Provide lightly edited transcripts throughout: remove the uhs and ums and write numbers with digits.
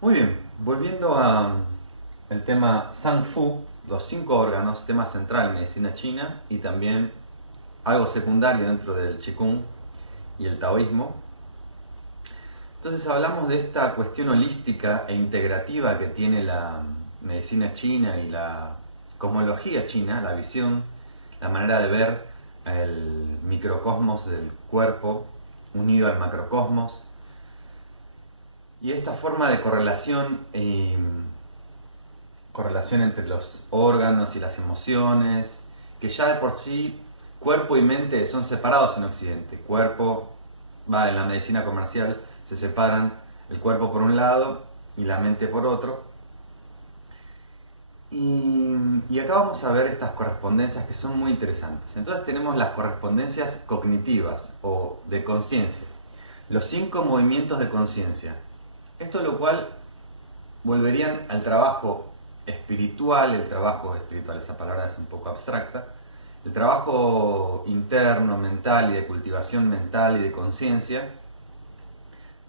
Muy bien, volviendo a el tema Sang Fu, los cinco órganos, tema central en medicina china y también algo secundario dentro del Qigong y el taoísmo. Entonces hablamos de esta cuestión holística e integrativa que tiene la medicina china y la cosmología china, la visión, la manera de ver el microcosmos del cuerpo unido al macrocosmos y esta forma de correlación entre los órganos y las emociones, que ya de por sí cuerpo y mente son separados en Occidente. Cuerpo, va en la medicina comercial, se separan el cuerpo por un lado y la mente por otro. Y acá vamos a ver estas correspondencias que son muy interesantes. Entonces tenemos las correspondencias cognitivas o de conciencia, los cinco movimientos de conciencia. Esto lo cual volverían al trabajo espiritual, esa palabra es un poco abstracta, el trabajo interno, mental y de cultivación mental y de conciencia,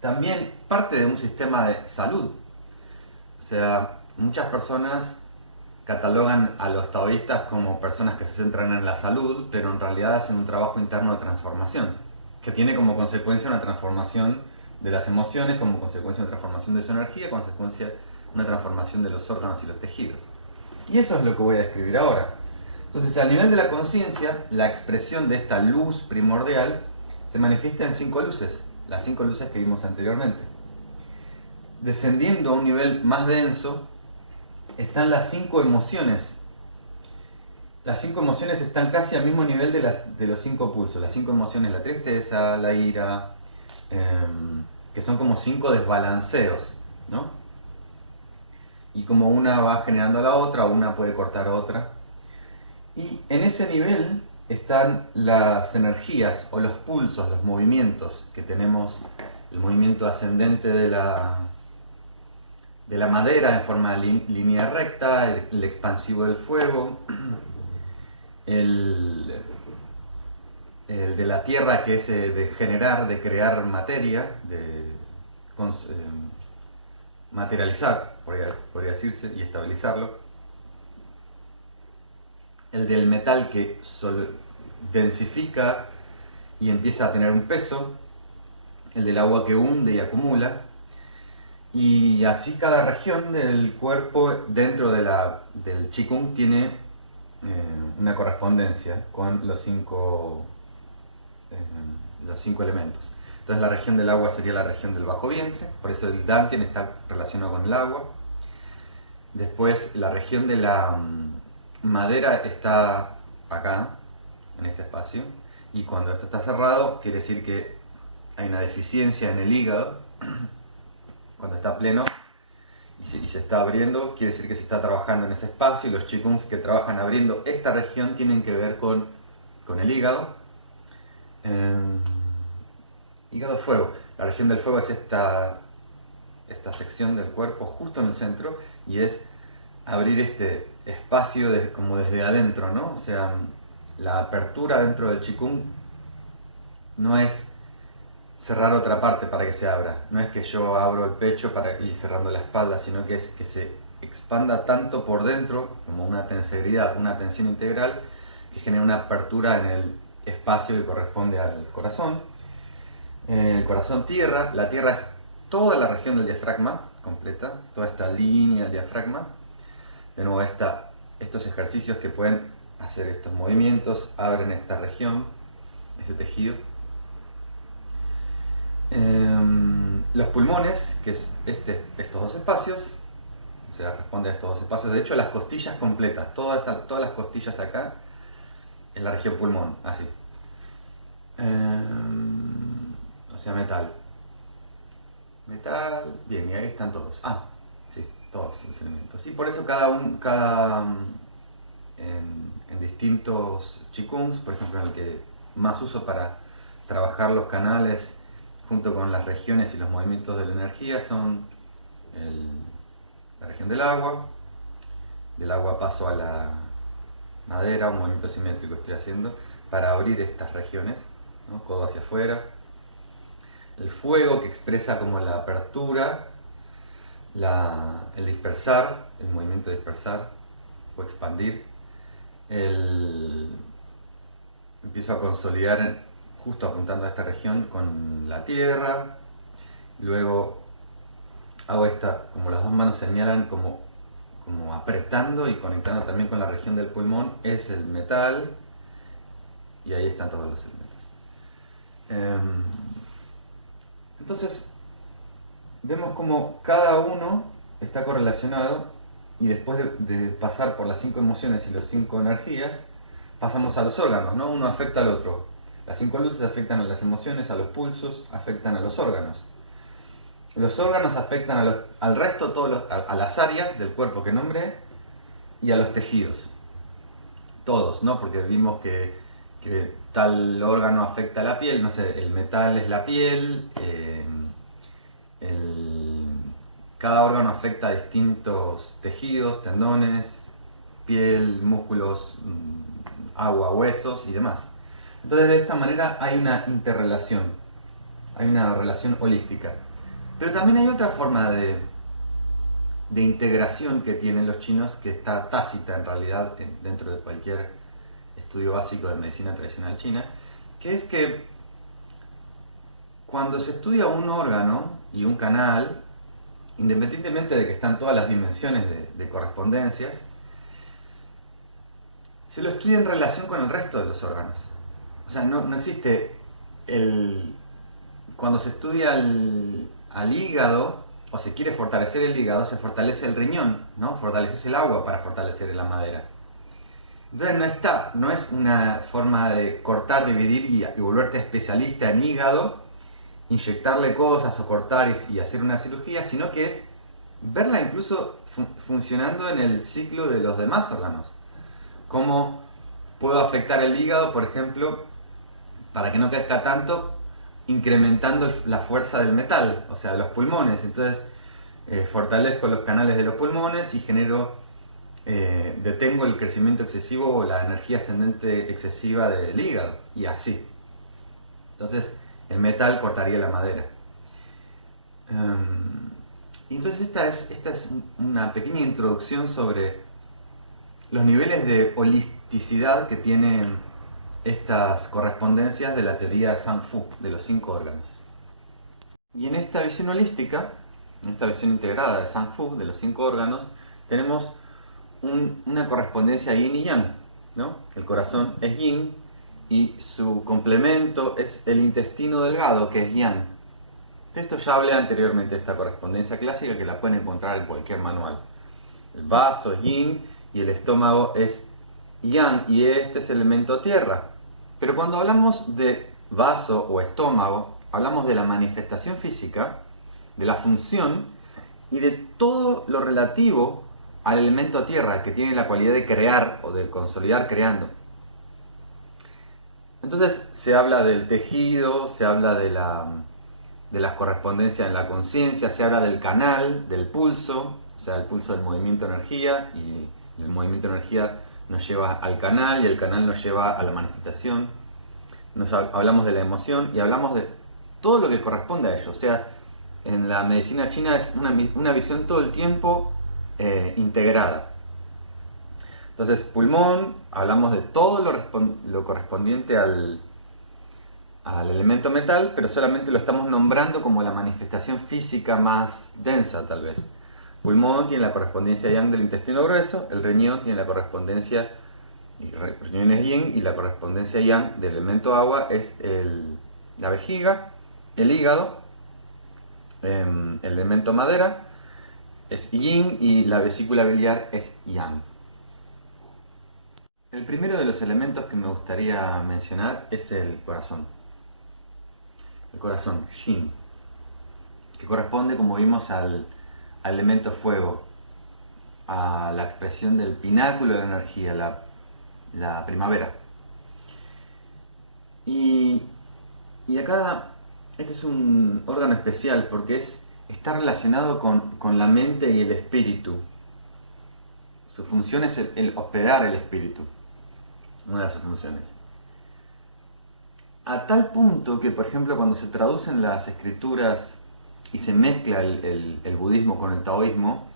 también parte de un sistema de salud. O sea, muchas personas catalogan a los taoístas como personas que se centran en la salud, pero en realidad hacen un trabajo interno de transformación, que tiene como consecuencia una transformación de las emociones, como consecuencia una transformación de su energía, consecuencia una transformación de los órganos y los tejidos. Y eso es lo que voy a describir ahora. Entonces, a nivel de la conciencia, la expresión de esta luz primordial se manifiesta en cinco luces, las cinco luces que vimos anteriormente. Descendiendo a un nivel más denso, están las cinco emociones. Las cinco emociones están casi al mismo nivel de los cinco pulsos. Las cinco emociones, la tristeza, la ira, que son como cinco desbalanceos, ¿no? Y como una va generando a la otra, una puede cortar a otra. Y en ese nivel están las energías o los pulsos, los movimientos que tenemos, el movimiento ascendente de la madera en forma línea recta, el expansivo del fuego, el, el de la tierra que es de generar, de crear materia, de materializar, podría decirse, y estabilizarlo. El del metal que densifica y empieza a tener un peso. El del agua que hunde y acumula. Y así cada región del cuerpo dentro del Qigong tiene una correspondencia con los cinco elementos. Entonces la región del agua sería la región del bajo vientre, por eso el Dantian está relacionado con el agua. Después la región de la madera está acá, en este espacio, y cuando esto está cerrado quiere decir que hay una deficiencia en el hígado. Cuando está pleno y se está abriendo, quiere decir que se está trabajando en ese espacio, y los Qigongs que trabajan abriendo esta región tienen que ver con el hígado. Hígado fuego. La región del fuego es esta sección del cuerpo justo en el centro, y es abrir este espacio como desde adentro, ¿no? O sea, la apertura dentro del Qigong no es cerrar otra parte para que se abra. No es que yo abro el pecho para ir cerrando la espalda, sino que es que se expanda tanto por dentro, como una tensegridad, una tensión integral, que genera una apertura en el espacio que corresponde al corazón. El corazón tierra, la tierra es toda la región del diafragma, completa, toda esta línea del diafragma. De nuevo, estos ejercicios que pueden hacer estos movimientos abren esta región, ese tejido. Los pulmones, que es estos dos espacios, o sea, responde a estos dos espacios. De hecho, las costillas completas, todas las costillas acá, es la región pulmón, así. O sea, metal. Metal, bien, y ahí están todos. Ah, sí, todos los elementos. Y por eso en distintos Qigongs, por ejemplo, en el que más uso para trabajar los canales junto con las regiones y los movimientos de la energía, son la región del agua paso a la madera, un movimiento simétrico estoy haciendo para abrir estas regiones, ¿no? Codo hacia afuera. El fuego, que expresa como la apertura el dispersar, el movimiento de dispersar o expandir, empiezo a consolidar justo apuntando a esta región con la tierra, luego hago como las dos manos señalan, como apretando y conectando también con la región del pulmón, es el metal, y ahí están todos los elementos. Entonces, vemos como cada uno está correlacionado y después de pasar por las 5 emociones y las 5 energías, pasamos a los órganos, ¿no? Uno afecta al otro. Las 5 luces afectan a las emociones, a los pulsos, afectan a los órganos. Los órganos afectan al resto, a las áreas del cuerpo que nombré y a los tejidos. Todos, ¿no? Porque vimos que tal órgano afecta a la piel, no sé, el metal es la piel, cada órgano afecta a distintos tejidos, tendones, piel, músculos, agua, huesos y demás. Entonces de esta manera hay una interrelación, hay una relación holística. Pero también hay otra forma de integración que tienen los chinos que está tácita en realidad dentro de cualquier estudio básico de medicina tradicional china, que es que cuando se estudia un órgano y un canal, independientemente de que están todas las dimensiones de correspondencias, se lo estudia en relación con el resto de los órganos. O sea, no existe cuando se estudia al hígado, o se quiere fortalecer el hígado, se fortalece el riñón, ¿no? Fortaleces el agua para fortalecer la madera. Entonces no es una forma de cortar, dividir y volverte especialista en hígado, inyectarle cosas o cortar y hacer una cirugía, sino que es verla incluso funcionando en el ciclo de los demás órganos. Cómo puedo afectar el hígado, por ejemplo, para que no crezca tanto, incrementando la fuerza del metal, o sea, los pulmones. Entonces fortalezco los canales de los pulmones y detengo el crecimiento excesivo o la energía ascendente excesiva del hígado, y así. Entonces el metal cortaría la madera. Entonces esta es una pequeña introducción sobre los niveles de holisticidad que tienen estas correspondencias de la teoría Sang Fu, de los 5 órganos. Y en esta visión holística, en esta visión integrada de Sang Fu, de los 5 órganos, tenemos una correspondencia yin y yang, ¿no? El corazón es yin y su complemento es el intestino delgado, que es yang. De esto ya hablé anteriormente, esta correspondencia clásica que la pueden encontrar en cualquier manual. El vaso es yin y el estómago es yang, y este es el elemento tierra. Pero cuando hablamos de vaso o estómago, hablamos de la manifestación física, de la función y de todo lo relativo al elemento tierra, que tiene la cualidad de crear o de consolidar creando. Entonces se habla del tejido, se habla de las correspondencias en la conciencia, se habla del canal, del pulso, o sea, el pulso del movimiento de energía, y el movimiento de energía nos lleva al canal y el canal nos lleva a la manifestación. Hablamos de la emoción y hablamos de todo lo que corresponde a ello. O sea, en la medicina china es una visión todo el tiempo integrada. Entonces, pulmón, hablamos de todo lo correspondiente al elemento metal, pero solamente lo estamos nombrando como la manifestación física más densa, tal vez. Pulmón tiene la correspondencia yang del intestino grueso, el riñón tiene la correspondencia, riñón es yin, y la correspondencia yang del elemento agua es la vejiga, el hígado, el elemento madera es yin y la vesícula biliar es yang. El primero de los elementos que me gustaría mencionar es el corazón. El corazón, Shin, que corresponde, como vimos, al elemento fuego, a la expresión del pináculo de la energía, la primavera. Y acá este es un órgano especial porque está relacionado con la mente y el espíritu. Su función es el hospedar el espíritu, una de sus funciones. A tal punto que, por ejemplo, cuando se traducen las escrituras y se mezcla el budismo con el taoísmo,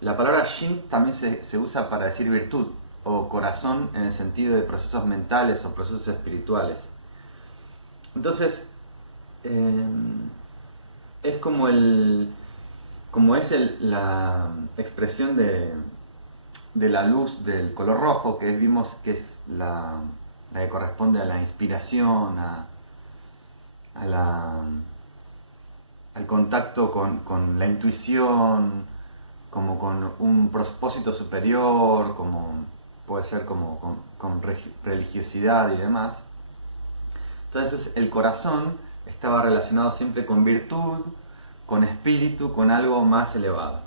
la palabra Shin también se usa para decir virtud o corazón en el sentido de procesos mentales o procesos espirituales. Entonces, es como la expresión de la luz del color rojo, que vimos que es la que corresponde a la inspiración, al contacto con la intuición, como con un propósito superior, como puede ser como con religiosidad y demás. Entonces el corazón estaba relacionado siempre con virtud, con espíritu, con algo más elevado.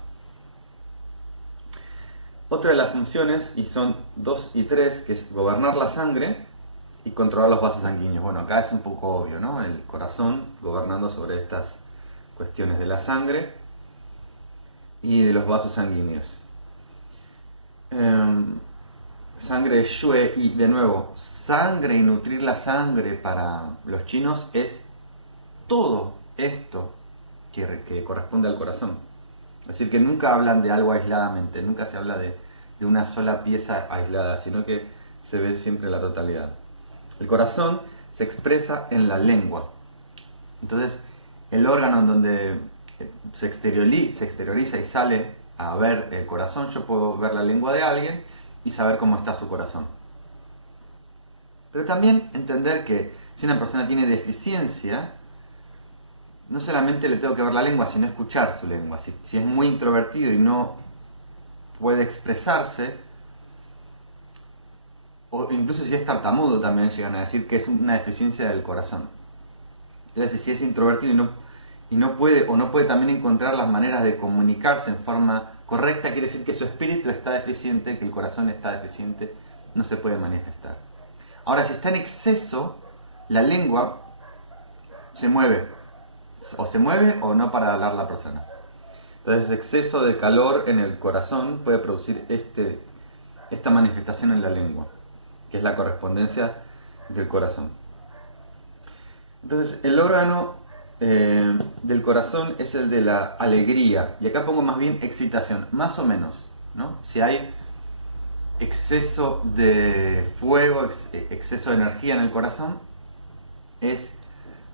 Otra de las funciones, y son 2 y 3, que es gobernar la sangre y controlar los vasos sanguíneos. Bueno, acá es un poco obvio, ¿no? El corazón gobernando sobre estas cuestiones de la sangre y de los vasos sanguíneos. Sangre de Xue, y de nuevo, sangre y nutrir la sangre para los chinos es todo esto que corresponde al corazón. Es decir, que nunca hablan de algo aisladamente, nunca se habla de una sola pieza aislada, sino que se ve siempre la totalidad. El corazón se expresa en la lengua. Entonces, el órgano en donde se exterioriza y sale a ver el corazón, yo puedo ver la lengua de alguien y saber cómo está su corazón. Pero también entender que si una persona tiene deficiencia, no solamente le tengo que ver la lengua, sino escuchar su lengua. Si es muy introvertido y no puede expresarse, o incluso si es tartamudo también llegan a decir que es una deficiencia del corazón. Entonces, si es introvertido y no puede, o no puede también encontrar las maneras de comunicarse en forma correcta, quiere decir que su espíritu está deficiente, que el corazón está deficiente, no se puede manifestar. Ahora, si está en exceso, la lengua se mueve, o no para hablar la persona. Entonces, exceso de calor en el corazón puede producir esta manifestación en la lengua, que es la correspondencia del corazón. Entonces, el órgano del corazón es el de la alegría, y acá pongo más bien excitación, más o menos, ¿no? Si hay exceso de fuego, exceso de energía en el corazón, es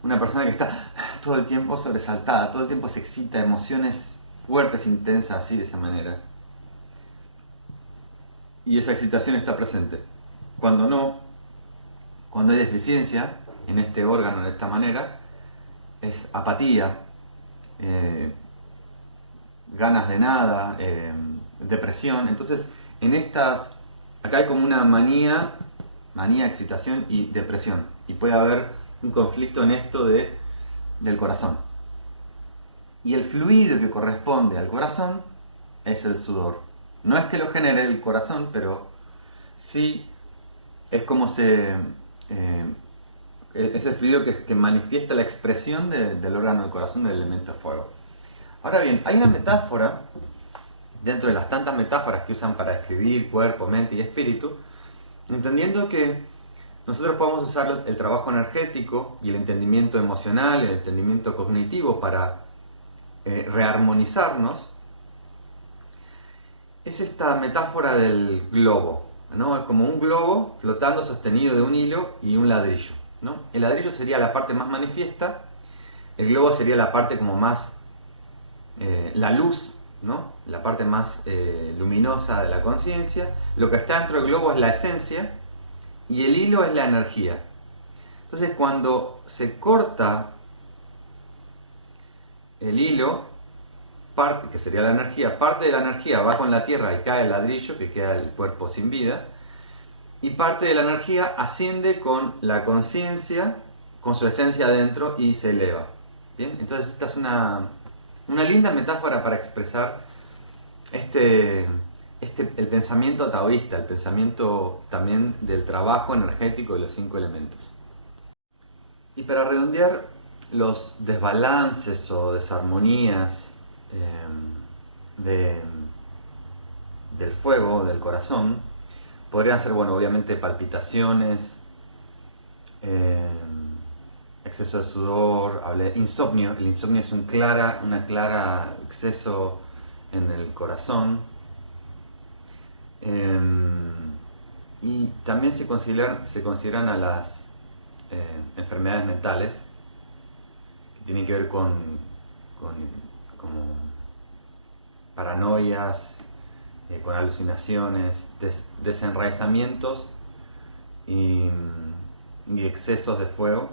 una persona que está todo el tiempo sobresaltada, todo el tiempo se excita, emociones fuertes, intensas, así, de esa manera. Y esa excitación está presente. Cuando no, cuando hay deficiencia en este órgano de esta manera, es apatía, ganas de nada, depresión. Entonces, acá hay como una manía, excitación y depresión. Y puede haber un conflicto en esto del corazón. Y el fluido que corresponde al corazón es el sudor. No es que lo genere el corazón, pero sí es como es el fluido que manifiesta la expresión del órgano del corazón, del elemento fuego. Ahora bien, hay una metáfora, dentro de las tantas metáforas que usan para escribir cuerpo, mente y espíritu, entendiendo que nosotros podemos usar el trabajo energético y el entendimiento emocional, el entendimiento cognitivo para rearmonizarnos. Es esta metáfora del globo, ¿no? Es como un globo flotando sostenido de un hilo y un ladrillo, ¿no? El ladrillo sería la parte más manifiesta, el globo sería la parte como más, la luz, ¿no? La parte más luminosa de la conciencia. Lo que está dentro del globo es la esencia y el hilo es la energía. Entonces, cuando se corta el hilo, parte, que sería la energía, parte de la energía va con la tierra y cae el ladrillo, que queda el cuerpo sin vida, y parte de la energía asciende con la conciencia, con su esencia adentro, y se eleva. ¿Bien? Entonces esta es una linda metáfora para expresar el pensamiento taoísta, el pensamiento también del trabajo energético de los 5 elementos. Y para redondear, los desbalances o desarmonías del fuego, del corazón, podrían ser, bueno, obviamente palpitaciones, exceso de sudor, hablé de insomnio. El insomnio es una clara exceso en el corazón. Y también se consideran a las enfermedades mentales que tienen que ver con como paranoias, con alucinaciones, desenraizamientos y excesos de fuego.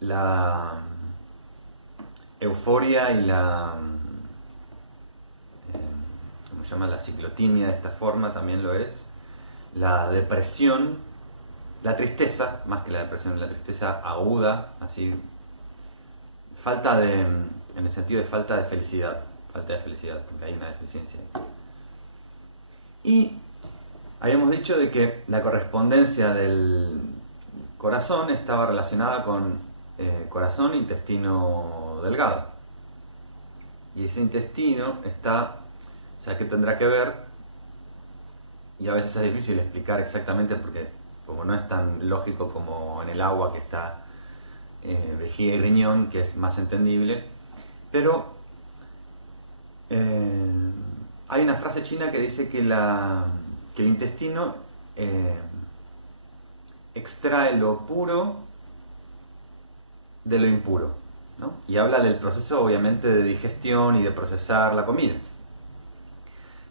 La euforia y ¿cómo se llama? La ciclotimia de esta forma también lo es. La depresión, la tristeza, más que la depresión, la tristeza aguda, así, en el sentido de falta de felicidad, porque hay una deficiencia. Y habíamos dicho de que la correspondencia del corazón estaba relacionada con corazón e intestino delgado. Y ese intestino o sea, ¿qué tendrá que ver? Y a veces es difícil explicar exactamente porque como no es tan lógico como en el agua que está vejiga y riñón, que es más entendible, pero hay una frase china que dice que el intestino extrae lo puro de lo impuro, ¿no? Y habla del proceso obviamente de digestión y de procesar la comida.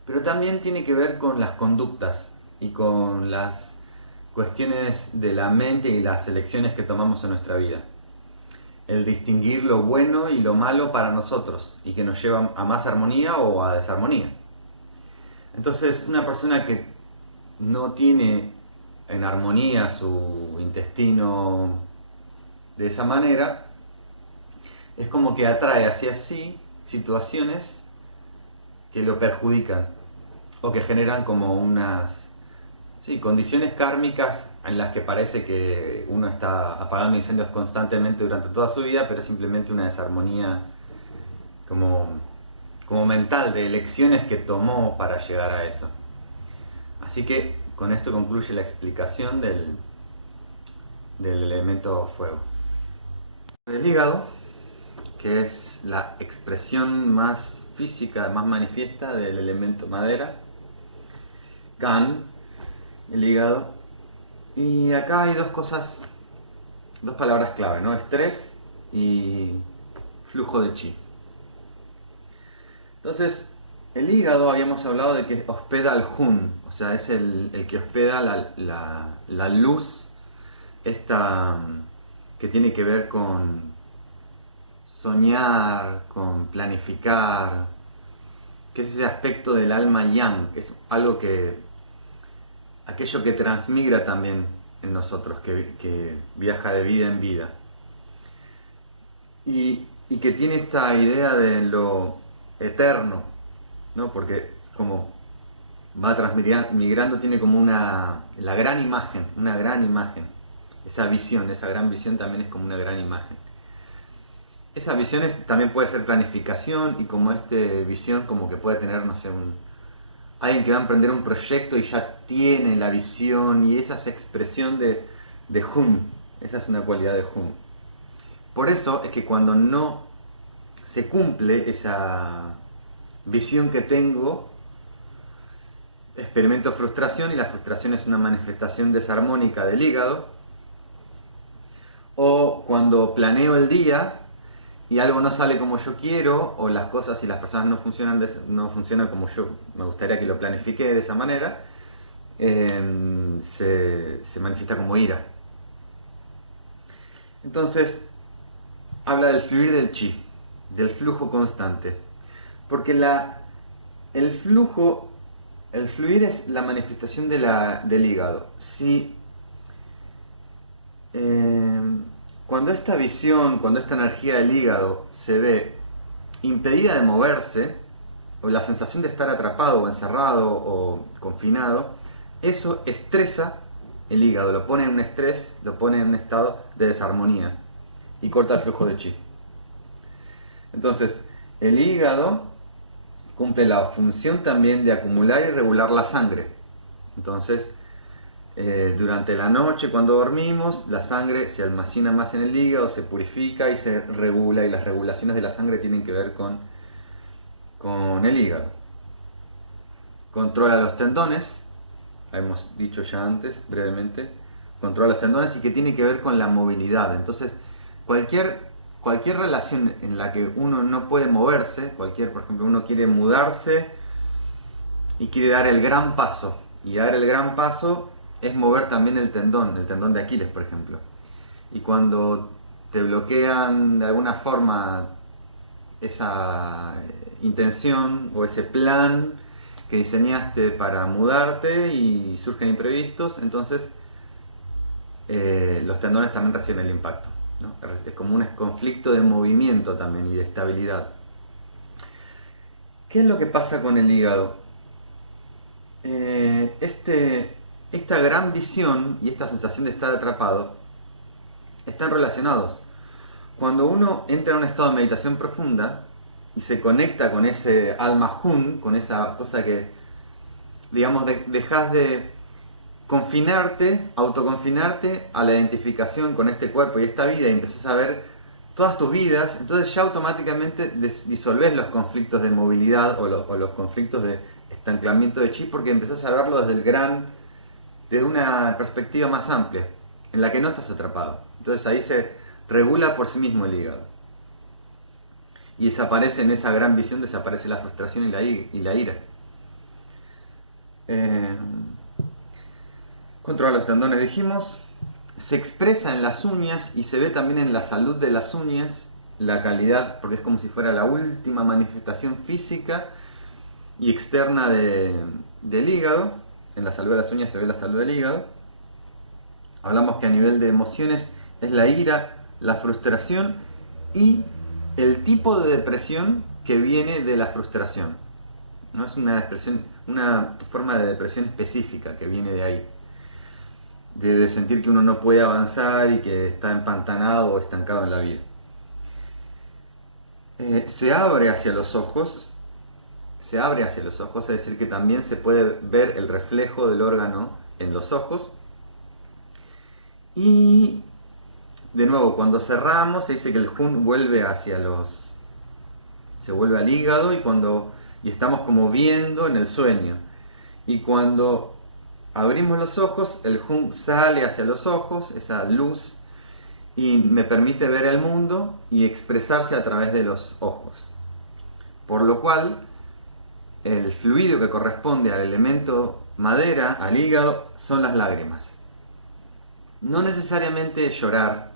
Pero también tiene que ver con las conductas y con las cuestiones de la mente y las elecciones que tomamos en nuestra vida. El distinguir lo bueno y lo malo para nosotros y que nos lleva a más armonía o a desarmonía. Entonces, una persona que no tiene en armonía su intestino de esa manera, es como que atrae hacia sí situaciones que lo perjudican o que generan como unas condiciones kármicas en las que parece que uno está apagando incendios constantemente durante toda su vida, pero es simplemente una desarmonía como mental de elecciones que tomó para llegar a eso. Así que con esto concluye la explicación del elemento fuego. El hígado, que es la expresión más física, más manifiesta del elemento madera, Gan, el hígado. Y acá hay dos palabras clave, ¿no? Estrés y flujo de chi. Entonces, el hígado habíamos hablado de que hospeda al Hun, o sea, es el que hospeda la luz, esta que tiene que ver con soñar, con planificar, que es ese aspecto del alma yang, que es aquello que transmigra también en nosotros, que viaja de vida en vida. Y que tiene esta idea de lo eterno, ¿no? Porque como va transmigrando, tiene como una gran imagen. Esa gran visión también es como una gran imagen. Esa visión también puede ser planificación y como visión como que puede tener, no sé, alguien que va a emprender un proyecto y ya tiene la visión y esa es expresión de Hun. Esa es una cualidad de Hun. Por eso es que cuando no se cumple esa visión que tengo, experimento frustración y la frustración es una manifestación desarmónica del hígado. O cuando planeo el día y algo no sale como yo quiero, o las cosas y las personas no funcionan como yo me gustaría que lo planifique de esa manera, se manifiesta como ira. Entonces, habla del fluir del chi, del flujo constante. Porque el fluir es la manifestación del hígado. Si cuando esta visión, cuando esta energía del hígado se ve impedida de moverse, o la sensación de estar atrapado o encerrado o confinado, eso estresa el hígado, lo pone en un estrés, lo pone en un estado de desarmonía y corta el flujo de chi. Entonces, el hígado cumple la función también de acumular y regular la sangre. Entonces, durante la noche cuando dormimos, la sangre se almacena más en el hígado, se purifica y se regula, y las regulaciones de la sangre tienen que ver con el hígado. Controla los tendones, hemos dicho ya antes brevemente, controla los tendones y que tiene que ver con la movilidad. Entonces, cualquier relación en la que uno no puede moverse, por ejemplo, uno quiere mudarse y quiere dar el gran paso, y dar el gran paso es mover también el tendón de Aquiles, por ejemplo. Y cuando te bloquean de alguna forma esa intención o ese plan que diseñaste para mudarte y surgen imprevistos, entonces los tendones también reciben el impacto, ¿no? Es como un conflicto de movimiento también y de estabilidad. ¿Qué es lo que pasa con el hígado? Esta gran visión y esta sensación de estar atrapado están relacionados. Cuando uno entra en un estado de meditación profunda y se conecta con ese alma hun, con esa cosa que, digamos, dejas de autoconfinarte a la identificación con este cuerpo y esta vida y empezás a ver todas tus vidas, entonces ya automáticamente disolvés los conflictos de movilidad o los conflictos de estancamiento de chi, porque empezás a verlo desde una perspectiva más amplia, en la que no estás atrapado. Entonces ahí se regula por sí mismo el hígado. Y desaparece en esa gran visión, desaparece la frustración y la ira. Controla los tendones, dijimos. Se expresa en las uñas y se ve también en la salud de las uñas, la calidad, porque es como si fuera la última manifestación física y externa del hígado. En la salud de las uñas se ve la salud del hígado. Hablamos que a nivel de emociones es la ira, la frustración y el tipo de depresión que viene de la frustración. No es una forma de depresión específica que viene de ahí. De sentir que uno no puede avanzar y que está empantanado o estancado en la vida. Se abre hacia los ojos, es decir, que también se puede ver el reflejo del órgano en los ojos. Y de nuevo, cuando cerramos, se dice que el Hun vuelve se vuelve al hígado y estamos como viendo en el sueño. Y cuando abrimos los ojos, el Hun sale hacia los ojos, esa luz, y me permite ver el mundo y expresarse a través de los ojos. Por lo cual, el fluido que corresponde al elemento madera, al hígado, son las lágrimas. No necesariamente llorar,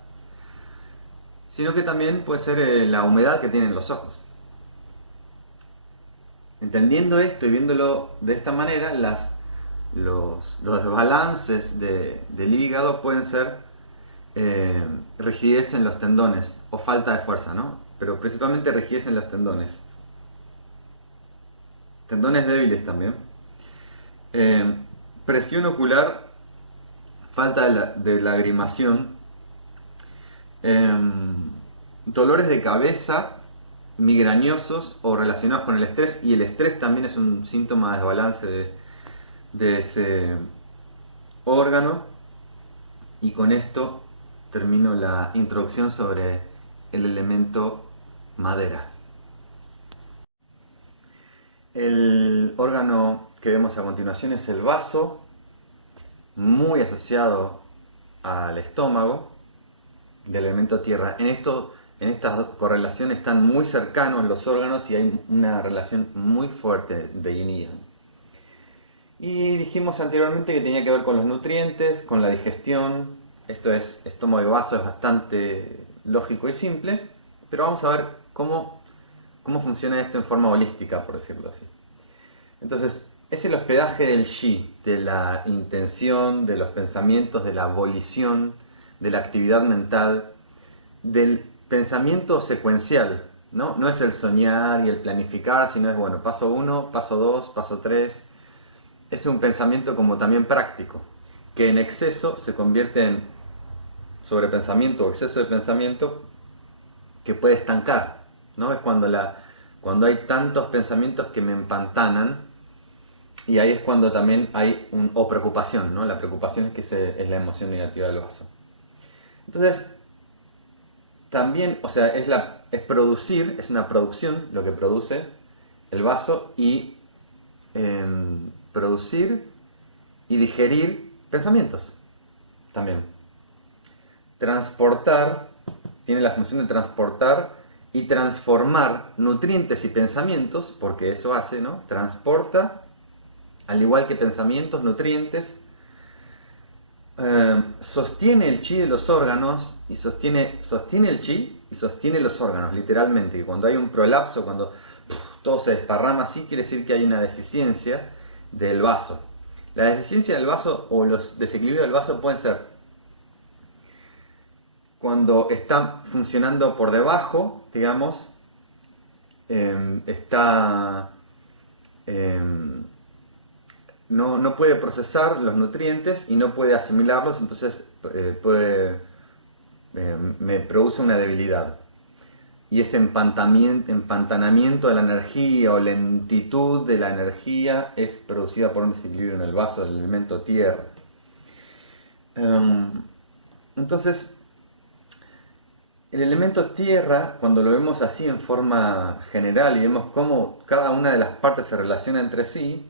sino que también puede ser la humedad que tienen los ojos. Entendiendo esto y viéndolo de esta manera, los balances del hígado pueden ser rigidez en los tendones o falta de fuerza, ¿no? Pero principalmente rigidez en los tendones. Tendones débiles también. Presión ocular, falta de lagrimación, dolores de cabeza, migrañosos o relacionados con el estrés, y el estrés también es un síntoma de desbalance de ese órgano. Y con esto termino la introducción sobre el elemento madera. El órgano que vemos a continuación es el vaso, muy asociado al estómago, del elemento tierra. En esta correlación están muy cercanos los órganos y hay una relación muy fuerte de yin y yang. Y dijimos anteriormente que tenía que ver con los nutrientes, con la digestión. Esto es estómago y vaso, es bastante lógico y simple, pero vamos a ver cómo funciona esto en forma holística, por decirlo así. Entonces, es el hospedaje del Shi, de la intención, de los pensamientos, de la volición, de la actividad mental, del pensamiento secuencial, ¿no? No es el soñar y el planificar, sino es, bueno, paso 1, paso 2, paso 3. Es un pensamiento como también práctico, que en exceso se convierte en sobrepensamiento o exceso de pensamiento que puede estancar, ¿no? Es cuando hay tantos pensamientos que me empantanan y ahí es cuando también hay o preocupación, ¿no? La preocupación es que es la emoción negativa del vaso. Entonces, también, o sea, es producir, es una producción lo que produce el vaso y producir y digerir pensamientos también. Transportar, tiene la función de transportar y transformar nutrientes y pensamientos, porque eso hace, ¿no? Transporta, al igual que pensamientos, nutrientes, sostiene el chi de los órganos y sostiene el chi y sostiene los órganos, literalmente. Y cuando hay un prolapso, cuando todo se desparrama así, quiere decir que hay una deficiencia del vaso. La deficiencia del vaso o los desequilibrios del vaso pueden ser cuando está funcionando por debajo, digamos, está no puede procesar los nutrientes y no puede asimilarlos, entonces me produce una debilidad. Y ese empantanamiento de la energía o lentitud de la energía es producida por un desequilibrio en el vaso del elemento tierra. Entonces, el elemento tierra, cuando lo vemos así en forma general y vemos cómo cada una de las partes se relaciona entre sí,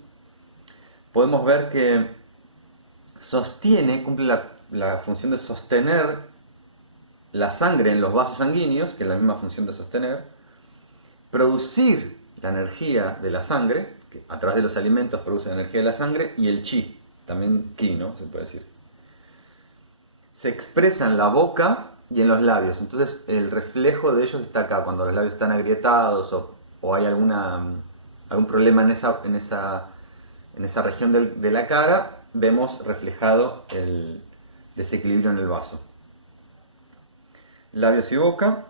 podemos ver que cumple la función de sostener la sangre en los vasos sanguíneos, que es la misma función de sostener, producir la energía de la sangre, que a través de los alimentos produce la energía de la sangre, y el chi, también ki, ¿no? Se puede decir. Se expresa en la boca y en los labios, entonces el reflejo de ellos está acá, cuando los labios están agrietados o hay algún problema en esa región de la cara, vemos reflejado el desequilibrio en el vaso. Labios y boca.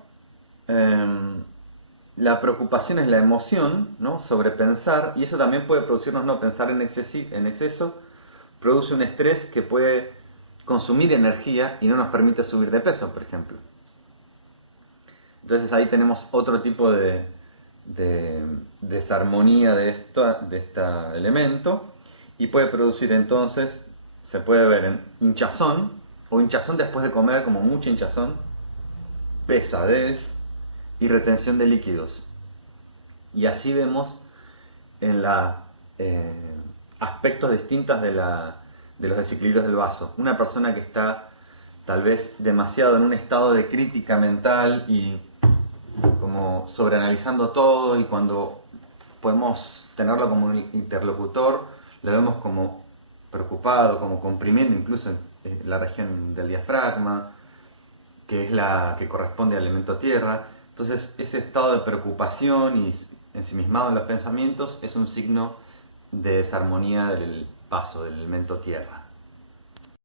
La preocupación es la emoción, ¿no? Sobre pensar, y eso también puede producirnos no pensar en exceso, produce un estrés que puede consumir energía y no nos permite subir de peso, por ejemplo. Entonces ahí tenemos otro tipo de desarmonía de este elemento, y puede producir entonces, se puede ver en hinchazón, o hinchazón después de comer, como mucha hinchazón, pesadez y retención de líquidos. Y así vemos en aspectos distintos de los desequilibrios del vaso. Una persona que está tal vez demasiado en un estado de crítica mental y como sobreanalizando todo, y cuando podemos tenerlo como un interlocutor, lo vemos como preocupado, como comprimiendo incluso la región del diafragma, que es la que corresponde al elemento tierra. Entonces ese estado de preocupación y ensimismado en los pensamientos es un signo de desarmonía del vaso, del elemento tierra.